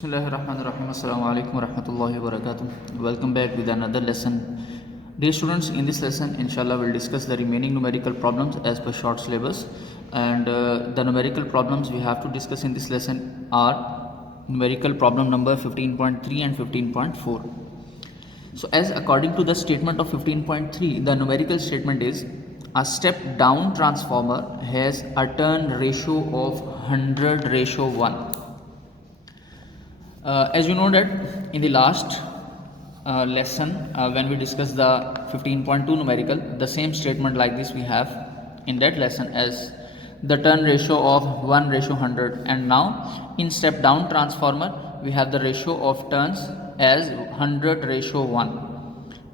Bismillahirrahmanirrahim. Assalamu alaikum warahmatullahi wabarakatuh. Welcome back with another lesson. Dear students, in this lesson, inshallah, we'll discuss the remaining numerical problems as per short syllabus. And the numerical problems we have to discuss in this lesson are numerical problem number 15.3 and 15.4. So, as according to the statement of 15.3, the numerical statement is a step down transformer has a turn ratio of 100:1. As you know that in the last lesson when we discussed the 15.2 numerical, the same statement like this we have in that lesson as the turn ratio of 1:100, and now in step down transformer we have the ratio of turns as 100:1.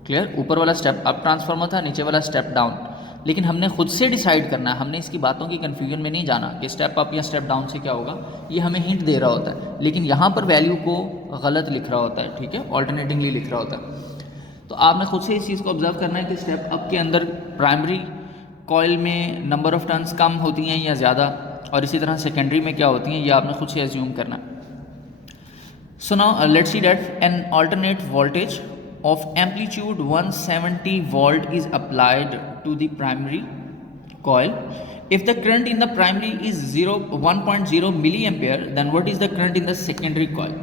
Clear? ऊपर वाला step up transformer था, नीचे वाला step down, लेकिन हमने खुद से decide करना है, हमने इसकी बातों की कन्फ्यूजन में नहीं जाना कि स्टेप अप या स्टेप डाउन से क्या होगा, ये हमें हिंट दे रहा होता है, लेकिन यहाँ पर वैल्यू को गलत लिख रहा होता है, ठीक है, ऑल्टरनेटिंगली लिख रहा होता है। तो आपने खुद से इस चीज़ को ऑब्जर्व करना है कि स्टेप अप के अंदर प्राइमरी कॉइल में नंबर ऑफ टर्न्स कम होती हैं या ज़्यादा, और इसी तरह सेकेंडरी में क्या होती हैं, ये आपने खुद से एज्यूम करना है। So now let's see that an alternate voltage of amplitude 170 volt is applied to the primary coil. If the current in the primary is 1.0 milliampere, then what is the current in the secondary coil?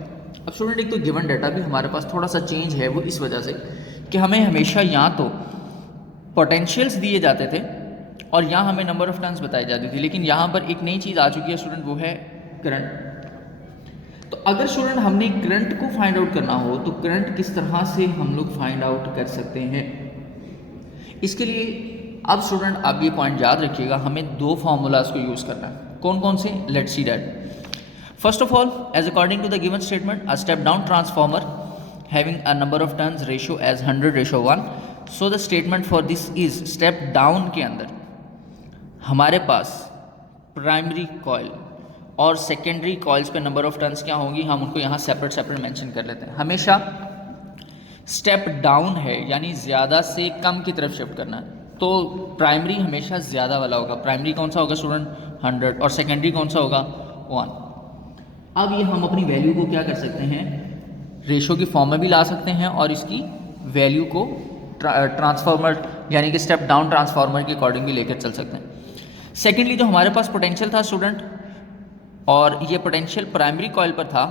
अब student एक तो given data भी हमारे पास थोड़ा सा change है, वो इस वजह से कि हमें हमेशा यहाँ तो पोटेंशियल्स दिए जाते थे और यहाँ हमें नंबर ऑफ टर्न्स बताई जाती थी, लेकिन यहाँ पर एक नई चीज़ आ चुकी है स्टूडेंट, वो है करंट। तो अगर स्टूडेंट हमने करंट को फाइंड आउट करना हो तो करंट किस तरह से हम लोग फाइंड आउट कर सकते हैं, इसके लिए अब स्टूडेंट आप ये पॉइंट याद रखिएगा, हमें दो फार्मूलाज को यूज़ करना है। कौन कौन से? Let's see that. First of all, as according to the given statement, a step down transformer having a number of turns ratio as 100:1, so the statement for this is step down के अंदर हमारे पास primary coil और secondary coils पे number of turns क्या होंगी, हम उनको यहाँ सेपरेट मेंशन कर लेते हैं। हमेशा स्टेप डाउन है यानी ज़्यादा से कम की तरफ शिफ्ट करना है, तो प्राइमरी हमेशा ज़्यादा वाला होगा। प्राइमरी कौन सा होगा स्टूडेंट? 100, और सेकेंडरी कौन सा होगा? 1। अब ये हम अपनी वैल्यू को क्या कर सकते हैं, रेशो की फॉर्म में भी ला सकते हैं और इसकी वैल्यू को ट्रांसफार्मर यानी कि स्टेप डाउन ट्रांसफार्मर के अकॉर्डिंग भी लेकर चल सकते हैं। सेकेंडली जो हमारे पास पोटेंशियल था स्टूडेंट, और ये पोटेंशियल प्राइमरी कॉइल पर था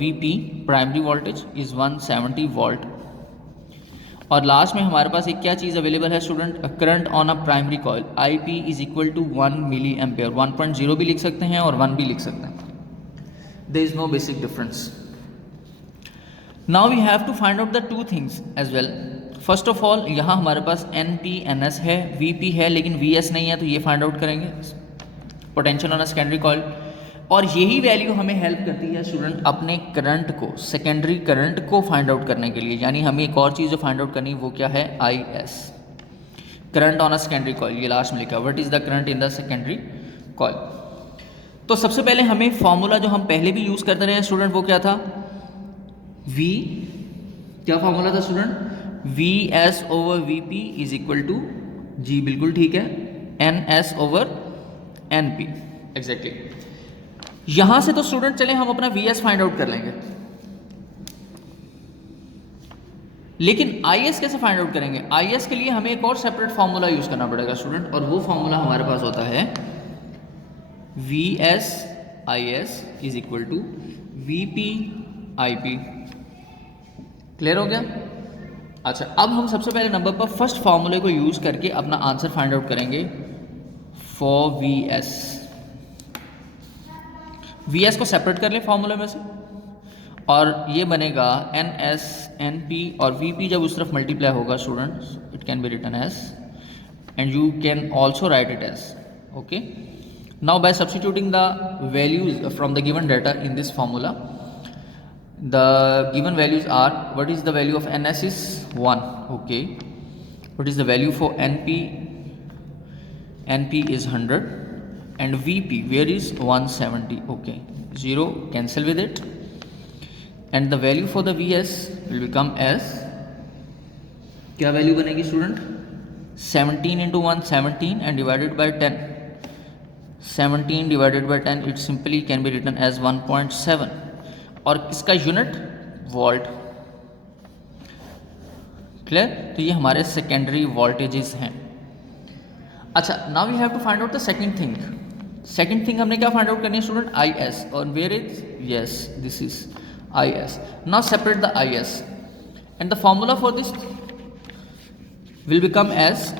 VP primary voltage is 170 volt, और लास्ट में हमारे पास एक क्या चीज़ अवेलेबल है student, current on a primary coil IP is equal to 1 milli ampere. 1.0 भी लिख सकते हैं और 1 भी लिख सकते हैं, there is no basic difference. Now we have to find out the two things as well. First of all, यहाँ हमारे पास NP/NS है, VP है, लेकिन VS नहीं है, तो ये फाइंड आउट करेंगे potential on a secondary coil, और यही वैल्यू हमें हेल्प करती है स्टूडेंट अपने करंट को, सेकेंडरी करंट को फाइंड आउट करने के लिए। यानी हमें एक और चीज़ जो फाइंड आउट करनी है वो क्या है? IS, current on a secondary coil. ये लास्ट में लिखा, what is the current in the secondary coil. तो सबसे पहले हमें फॉर्मूला जो हम पहले भी यूज़ करते रहे स्टूडेंट, वो क्या था? क्या फॉर्मूला था student? VS over VP is equal to G, बिल्कुल ठीक है, NS ओवर NP, एग्जैक्टली। यहां से तो स्टूडेंट चले हम अपना VS फाइंड आउट कर लेंगे, लेकिन IS कैसे फाइंड आउट करेंगे? IS के लिए हमें एक और सेपरेट फार्मूला यूज करना पड़ेगा स्टूडेंट, और वो फार्मूला हमारे पास होता है VS IS is equal to VP IP। Clear हो गया? अच्छा, अब हम सबसे पहले नंबर पर फर्स्ट फार्मूले को यूज़ करके अपना आंसर फाइंड आउट करेंगे फॉर VS को सेपरेट कर लें फार्मूले में से, और ये बनेगा NS NP, और VP जब उस तरफ मल्टीप्लाई होगा student, it can be written as, and you can also write it as, okay. Now by substituting the values from the given data in this formula, the given values are, what is the value of NS is 1, okay, what is the value for NP is 100, and VP where is 170, okay, 0 cancel with it, and the value for the VS will become as, क्या value बनेगी student? 17 into 1 17 and divided by 10, 17 divided by 10, it simply can be written as 1.7 और इसका unit volt. Clear? तो ये हमारे secondary voltages हैं। अच्छा, now we have to find out the second thing. Second thing हमने क्या फाइंड आउट करनी है स्टूडेंट? I S. और where is? Yes, this is I S. Now separate the I S and the formula for this will become as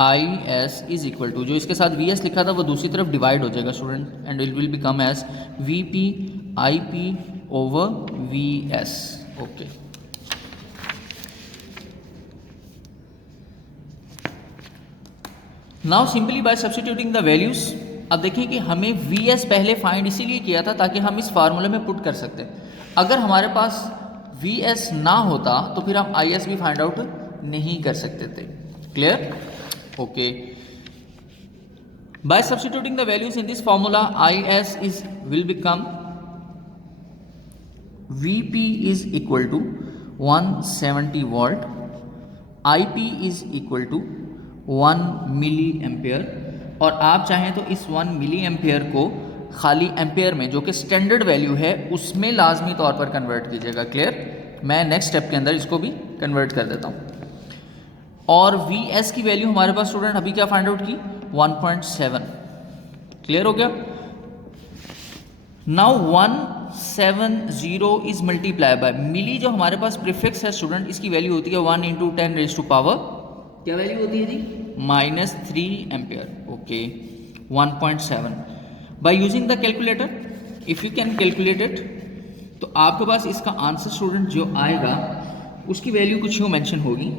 I S is equal to, जो इसके साथ V S लिखा था वो दूसरी तरफ डिवाइड हो जाएगा student, and it will become as V P I P over V S. Okay, now simply by substituting the values. अब देखिए कि हमें वी एस पहले फाइंड इसीलिए किया था ताकि हम इस फार्मूले में पुट कर सकते। अगर हमारे पास वी एस ना होता तो फिर हम आई एस भी फाइंड आउट नहीं कर सकते थे। Clear? Okay, by substituting the values in this formula I S is will become V P is equal to 170 volt, I P is equal to 1 milli ampere. और आप चाहें तो इस 1 मिली एम्पेयर को खाली एम्पेयर में, जो कि स्टैंडर्ड वैल्यू है, उसमें लाजमी तौर पर कन्वर्ट कीजिएगा। क्लियर? मैं नेक्स्ट स्टेप के अंदर इसको भी कन्वर्ट कर देता हूँ। और वी एस की वैल्यू हमारे पास स्टूडेंट अभी क्या फाइंड आउट की? 1.7। क्लियर हो गया? नाउ 170 इज मल्टीप्लाई बाय मिली, जो हमारे पास प्रीफिक्स है स्टूडेंट, इसकी वैल्यू होती है 1 × 10⁻⁻, क्या वैल्यू होती है जी? -3 ampere. Okay, 1.7 by using the calculator, if you can calculate it, तो आपके पास इसका आंसर स्टूडेंट जो आएगा उसकी वैल्यू कुछ यूँ मेंशन होगी,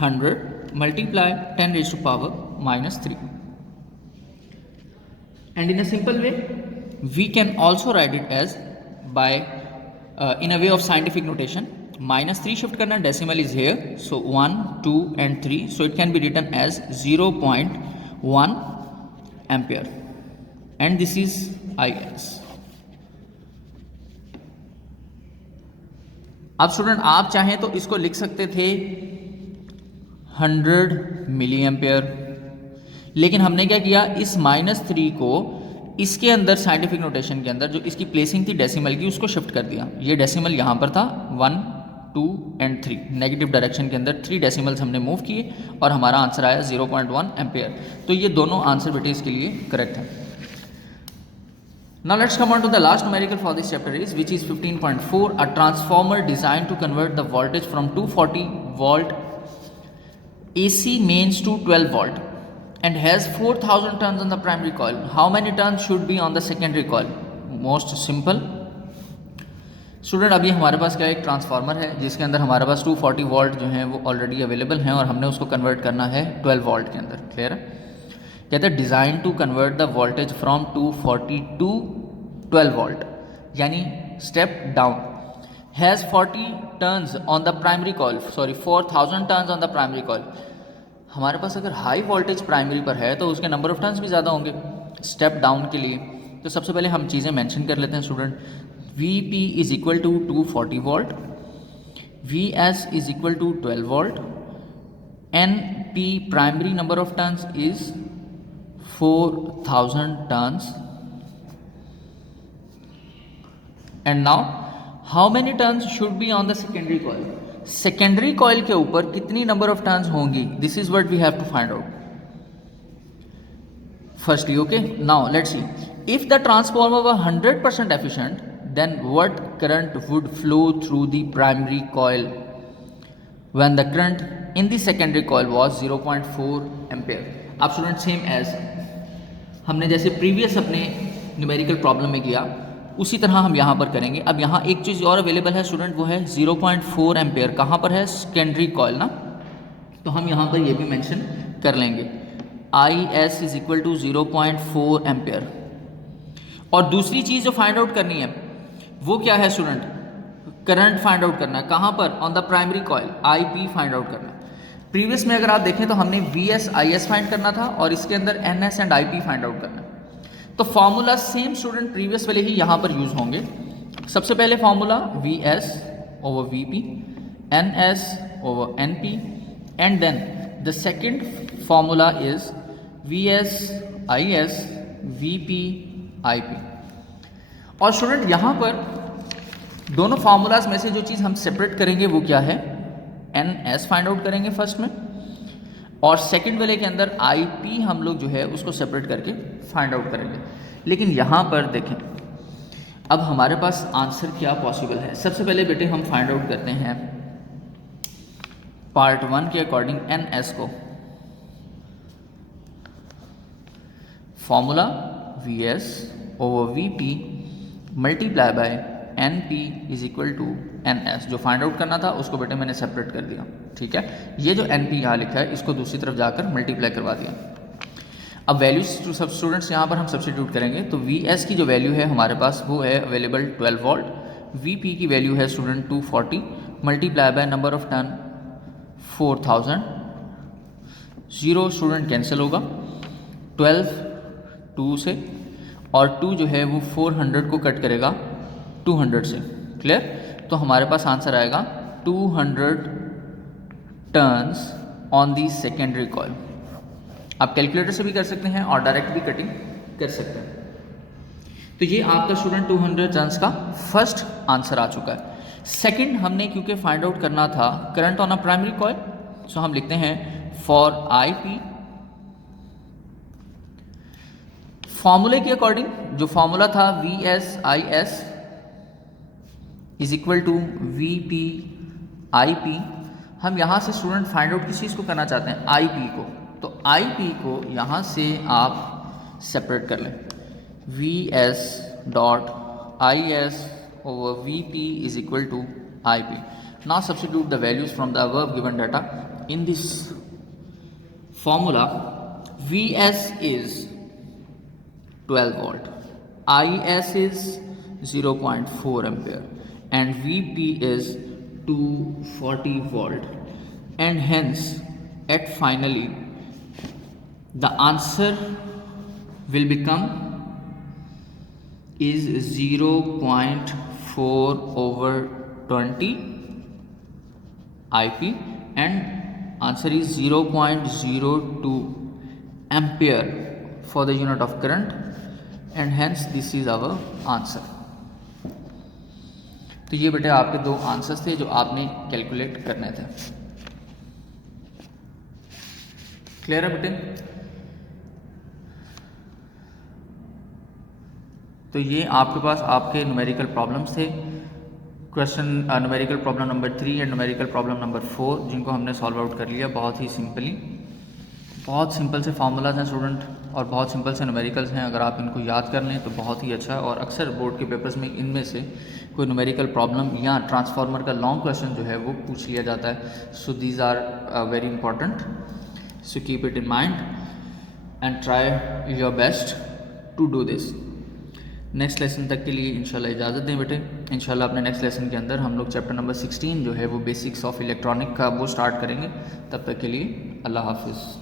100 multiply 10⁻⁻3। And in a simple way we can also write it as by in a way of scientific notation. -3 shift करना, decimal is here, so 1 2 and 3, so it can be written as 0.1 ampere, and this is IS. अब student आप चाहें तो इसको लिख सकते थे 100 मिली ampere, लेकिन हमने क्या किया, इस -3 को इसके अंदर साइंटिफिक नोटेशन के अंदर जो इसकी प्लेसिंग थी डेसिमल की, उसको शिफ्ट कर दिया। ये डेसिमल यहाँ पर था 1 2 and 3, नेगेटिव डायरेक्शन के अंदर 3 डेसिमल्स हमने मूव किए और हमारा आंसर आया 0.1 एम्पेयर। तो ये दोनों आंसर बेटे इसके लिए करेक्ट है। Now let's come on to the last numerical for this chapter is which is 15.4, a transformer design to convert the voltage from 240 volt AC mains to 12 volt and has 4000 turns on the primary coil. How many turns should be on the secondary coil? Most simple. Student अभी हमारे पास क्या एक transformer है जिसके अंदर हमारे पास 240 volt जो हैं वो ऑलरेडी अवेलेबल हैं और हमने उसको कन्वर्ट करना है 12 वोल्ट के अंदर। क्लियर है? कहते हैं design to convert the voltage from 240 to 12 volt, यानी step down, has 40 turns on the primary coil, sorry 4000 turns on the primary coil. हमारे पास अगर हाई वोल्टेज प्राइमरी पर है तो उसके नंबर ऑफ टर्न्स भी ज़्यादा होंगे स्टेप डाउन के लिए। तो सबसे पहले हम चीज़ें मेंशन कर लेते हैं student. Vp is equal to 240 volt, Vs is equal to 12 volt, Np primary number of turns is 4000 turns, and now how many turns should be on the secondary coil? Secondary coil के ऊपर कितनी number of turns होंगी? This is what we have to find out. Firstly, okay, now let's see. If the transformer were 100% efficient, then what current would flow through the primary coil when the current in the secondary coil was 0.4 ampere? अब student same as हमने जैसे previous अपने numerical problem में किया उसी तरह हम यहाँ पर करेंगे। अब यहाँ एक चीज़ और अवेलेबल है स्टूडेंट, वो है 0.4 एम्पेयर। कहाँ पर है? सेकेंडरी कॉइल ना, तो हम यहाँ पर ये भी मेंशन कर लेंगे IS is equal to 0.4 ampere. और दूसरी चीज़ जो फाइंड आउट करनी है वो क्या है स्टूडेंट? करंट फाइंड आउट करना है। कहाँ पर? On the primary coil, IP find out करना है। प्रीवियस में अगर आप देखें तो हमने VS IS फाइंड करना था और इसके अंदर NS and IP find out करना है। तो फॉर्मूला सेम स्टूडेंट प्रीवियस वाले ही यहाँ पर यूज होंगे। सबसे पहले formula VS over VP, NS over NP, and then the second formula is VS IS VP IP। और स्टूडेंट यहाँ पर दोनों फार्मूलाज में से जो चीज़ हम सेपरेट करेंगे वो क्या है, NS फाइंड आउट करेंगे फर्स्ट में, और सेकंड वाले के अंदर IP हम लोग जो है उसको सेपरेट करके फाइंड आउट करेंगे। लेकिन यहाँ पर देखें अब हमारे पास आंसर क्या पॉसिबल है। सबसे पहले बेटे हम फाइंड आउट करते हैं पार्ट 1 के अकॉर्डिंग NS को। Formula VS over VP multiply by NP is equal to NS। जो फाइंड आउट करना था उसको बेटे मैंने सेपरेट कर दिया, ठीक है। ये जो NP यहाँ लिखा है इसको दूसरी तरफ जाकर मल्टीप्लाई करवा दिया। अब वैल्यूज टू सब स्टूडेंट्स यहाँ पर हम सब्स्टिट्यूट करेंगे तो VS की जो वैल्यू है हमारे पास वो है अवेलेबल 12 वोल्ट, VP की वैल्यू है student 240 multiply by number of turn 4000। 0 student cancel होगा 12 2 से, और 2 जो है वो 400 को कट करेगा 200 से, क्लियर। तो हमारे पास आंसर आएगा 200 turns on the secondary coil. आप कैलकुलेटर से भी कर सकते हैं और डायरेक्ट भी कटिंग कर सकते हैं। तो ये आपका स्टूडेंट 200 टर्न्स का फर्स्ट आंसर आ चुका है। सेकंड हमने क्योंकि फाइंड आउट करना था current on a primary coil, so हम लिखते हैं फॉर IP फॉर्मूले के अकॉर्डिंग जो फॉर्मूला था VS/IS is equal to VP IP। हम यहाँ से स्टूडेंट फाइंड आउट किस चीज़ को करना चाहते हैं, IP को। तो IP को यहाँ से आप सेपरेट कर लें, VS.IS over VP is equal to IP. Now substitute the values from the above given data in this formula. VS is 12 volt, IS is 0.4 ampere and VP is 240 volt, and hence at finally the answer will become is 0.4 over 20 IP and answer is 0.02 ampere for the unit of current, and hence this is our answer. तो ये बेटे आपके दो answers थे जो आपने calculate करने थे, क्लियर है बेटे। तो ये आपके पास आपके न्यूमेरिकल प्रॉब्लम्स थे। Question numerical problem number 3 and numerical problem number 4 जिनको हमने सॉल्व आउट कर लिया बहुत ही सिंपली। बहुत सिंपल से फार्मूलाज हैं स्टूडेंट और बहुत सिंपल से न्यूमेरिकल्स हैं। अगर आप इनको याद कर लें तो बहुत ही अच्छा है, और अक्सर बोर्ड के पेपर्स में इनमें से कोई न्यूमेरिकल प्रॉब्लम या ट्रांसफार्मर का लॉन्ग क्वेश्चन जो है वो पूछ लिया जाता है। So these are very important, so keep it in mind and try your best to do this. Next lesson तक के लिए इंशाल्लाह इजाज़त दें बेटे। इंशाल्लाह अपने नेक्स्ट लेसन के अंदर हम लोग चैप्टर नंबर 16 जो है वो बेसिक्स ऑफ इलेक्ट्रॉनिक का वो स्टार्ट करेंगे। तब तक के लिए अल्लाह हाफिज़।